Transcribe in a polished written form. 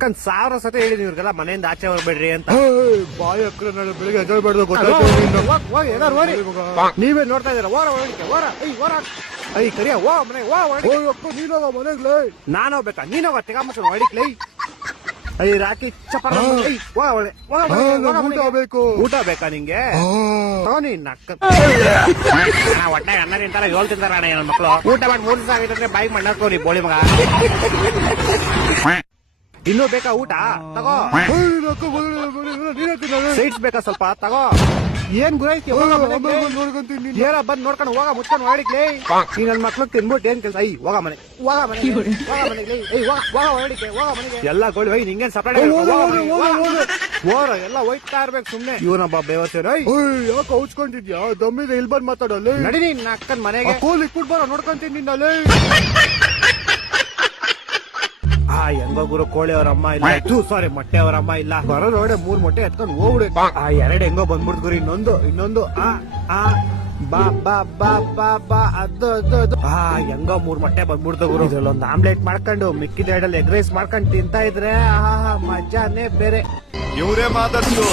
ಅಕ್ಕನ್ 1000 ಸತಿ ಹೇಳಿದೀನಿ ಇವ್ರಿಗೆಲ್ಲ ಮನೆಯಿಂದ ಆಚೆ ಹೊರಬೇಡ್ರಿ ಅಂತ. ಬಾಯಿ ಅಕ್ರ ನಾಳೆ ಬೆಳಿಗ್ಗೆ ಎದ್ದೇಳ್ಬಾರ್ದು ಗೊತ್ತಾಯ್ತು. ನೀವೇ ನೋಡ್ತಾ ಇದೀರ. ಓರ ಹೊರಡಿಕೆ ಓರ ಓರ ಕರಿಯ ಓ ಮನೆ ಓ ಅಕ್ಕ ನೀನೋಗ ಮನೆಗ್ಲೇ. ನಾನು ಹೋಗ್ಬೇಕಾ ನೀನೋಗ ತೆಗಾಮಕ್ಕ ಹೊಡಿಕ್ಲೈ. ರಾಕಿ ಚಪಾರ ಊಟ ಬೇಕಾ ನಿಂಗೆ? ನಕ್ಕ ಹೊಟ್ಟೆ ಅನ್ನ ತಿಂತಾರ 7 ತಿಂತಾರ ಅಣ್ಣ ನನ್ನ ಮಕ್ಳು. ಊಟ ಮಾಡಿ 3 ದಿವಸ ಆಗಿದ್ರೆ ಬಾಯಿಗೆ ಮಣ್ಣಾಕೋರಿ ಬೋಳಿ ಮಗ. ಇನ್ನೂ ಬೇಕಾ ಊಟ? ತಗೋ. ಸೈಡ್ಸ್ ಬೇಕಾ ಸ್ವಲ್ಪ? ತಗೋ. ಏನ್ ಗುರಾಯ್ತಿ? ಏನ ಬಂದ್ ನೋಡ್ಕೊಂಡು ಹೋಗ ಮುಚ್ಕೊಂಡು ಹೊಡಿಕ್ಲಿ. ಈ ನನ್ ಮಕ್ಳು ತಿನ್ಬಿಟ್ಟು ಏನ್ ಕೆಲಸ? ಹೋಗ ಮನೆ ಹೋಗ ಮನೆಗೆ ಎಲ್ಲ ಗೋಳಿ ನಿಂಗೇನ್ ಸಪರೇಟ್ ಓರ ಎಲ್ಲ ಹೋಯ್ತಾ ಇರ್ಬೇಕು ಸುಮ್ನೆ. ಇವನೊಬ್ಬ ಬೇವಸೇನ ಯಾಕೆ ಹೌಚ್ಕೊಂಡಿದ್ಯಾ? ದಮ್ಮಿದೆ ಇಲ್ಲಿ ಬಂದ್ ಮಾತಾಡಲ್ಲ. ನಡಿ ನಿನ್ನ ಅಕ್ಕನ್ ಮನೆಗೆ. ಕೋಲಿ ಇಟ್ಬಿಟ್ಟು ಬರೋ ನೋಡ್ಕೊಂತೀನಿ ನಿನ್ನಲ್ಲಿ. ಹೆಂಗೋ ಗುರು ಕೋಳಿ ಅವ್ರ ಅಮ್ಮ ಇಲ್ಲ. ಸಾರಿ ಮೊಟ್ಟೆ ಅವ್ರ ಅಮ್ಮ ಇಲ್ಲ. ಬರೋದೊಡೆ 3 ಮೊಟ್ಟೆ ಎತ್ಕೊಂಡು ಹೋಗ್ಬಿಡು. 2 ಹೆಂಗೋ ಬಂದ್ಬಿಡ್ತು ಗುರು. ಇನ್ನೊಂದು ಬಾ ಬಾ ಬಾ ಬಾ ಬಾ ಅದು ಹೆಂಗೋ 3 ಮೊಟ್ಟೆ ಬಂದ್ಬಿಡ್ತು ಗುರು. ಇದ್ರಲ್ಲೊಂದು ಆಮ್ಲೆಟ್ ಮಾಡ್ಕೊಂಡು ಮಿಕ್ಕಿದ 2 ಎಗ್ ರೈಸ್ ಮಾಡ್ಕೊಂಡು ತಿಂತಾ ಇದ್ರೆ ಮಜಾನೇ ಬೇರೆ. ಇವರೇ ಮಾತಾಡ್ತು.